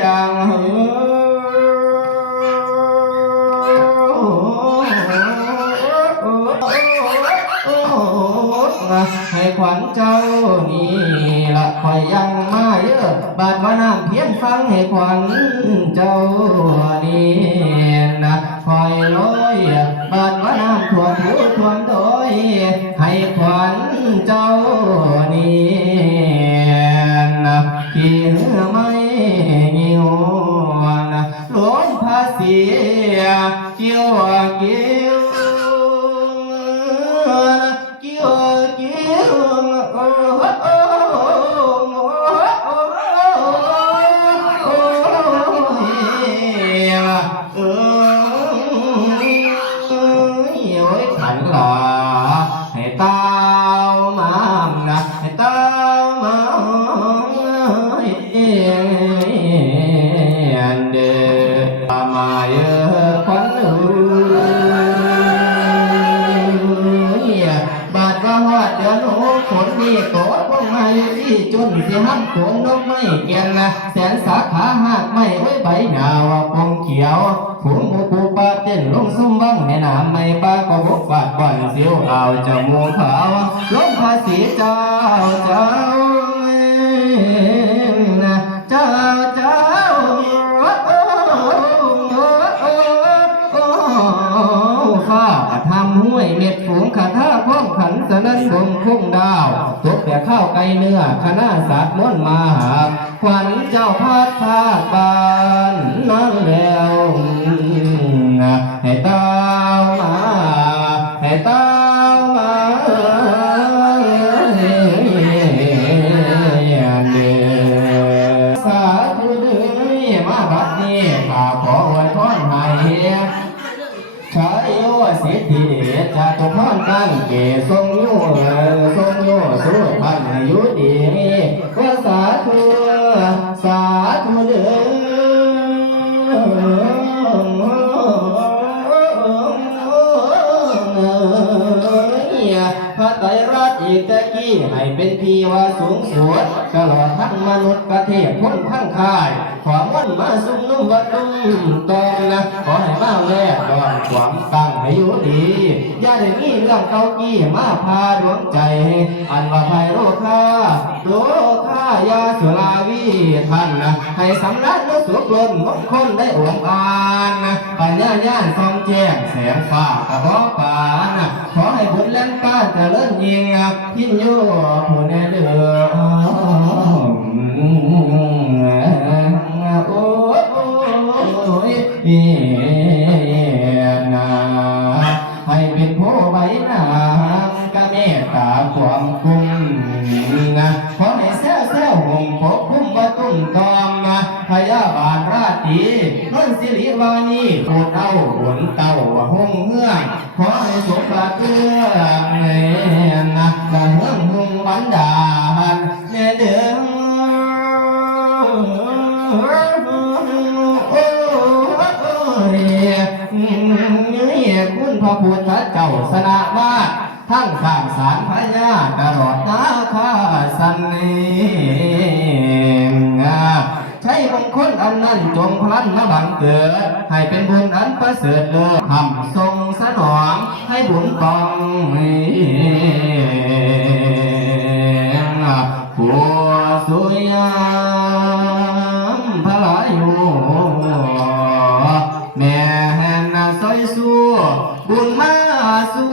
ยงให้ขวัญเจ้านี่ละคอยยังมาเยอะบาดว่าน้ำเพียงฟังให้ขวัญเจ้านี่นะคอยลอยบาดว่าน้ำท่วมหูท่วมดอยให้ขวัญเจ้านี่นะขี่เรือไม่ยิวนะล้นภาษีเกี่ยวเกี่ยวขันหล่อให้เต้ามานะให้เต้ามาเดินมาเยอะขวัญบาดว่าหอดเดือนโอ้ฝนนี่โกดพวกมาอยู่ที่จนสิหักโขนนกไม่เกียนนะแสนสาขาหักไม่ไว้ใบหนาวปองเขียวฝูงหมูปูปลาเต้นลงซุ่มบ้างในน้ำไม่ปลาก็บกฟาดบ่อนเสียวเอาจมูกขาวลงภาษีเจ้านะเจ้าฟ้าทำห้วยเม็ดฝูงขาท่าพ้องขันสนั่นดงพุ่งดาวตกแต่ข้าวไก่เนื้อคณะสัตว์ม้วนมาหาขวัญเจ้าพาดพาดบานนั่นแล้วให้เต้ามาให้เต้ามาสาธุเด้อมาบัดนี้ข้าขออวยพรให้ชายโยสิทธิเดชจาตุพรตั้งเกศทรงโยสุพันยุดีก็สาธุเด้อพระไตรรัตน์อีกตะกี้ให้เป็นพีวาสูงสุดตลอดทั้งมนุษย์ประเทศพ้นทั้งคายขอมันมาสุ่มนุ่มวันนุ่มตองนะขอให้มาแลกดอนความตั้งให้อยู่ดีอย่าได้มีเรื่องเก่ากี้มาพาดวงใจอันว่าภัยโรคายาสุราวีท่านนะให้สำนักนุสุกลนมงคลได้อวมอ่านนะปัญญาญาณทรงแจ้งแสงฟ้ากระบอกปานนะขอให้บุญแล่นก้านเจริญยิ่งพินโยผู้แน่เดือโอ้ยนะให้เป็นผู้ใบหน้ากะเมตตาความคุ้มนะขอให้แซ่ห่มปกคุ้มประตุ้มตอมนะพยาบาลราตรีนนสิริวานีโปรดเอาบุญเต่าหงเฮืองขอให้สมบัติเกื้อนะกระเฮืองหุงบันดาลแม่เด้อคุณพระพุทธเจ้าสนะมาทั้งข้างสารพญากระรอดนาคาสันใช้มงคลอันนั้นจงพลันมาบังเกิดให้เป็นบุญอันประเสริฐเลิศทำทรงสนองให้บุญปองผู้สุยามพลายุแม่แห่งซอยสู้บุญมาสู้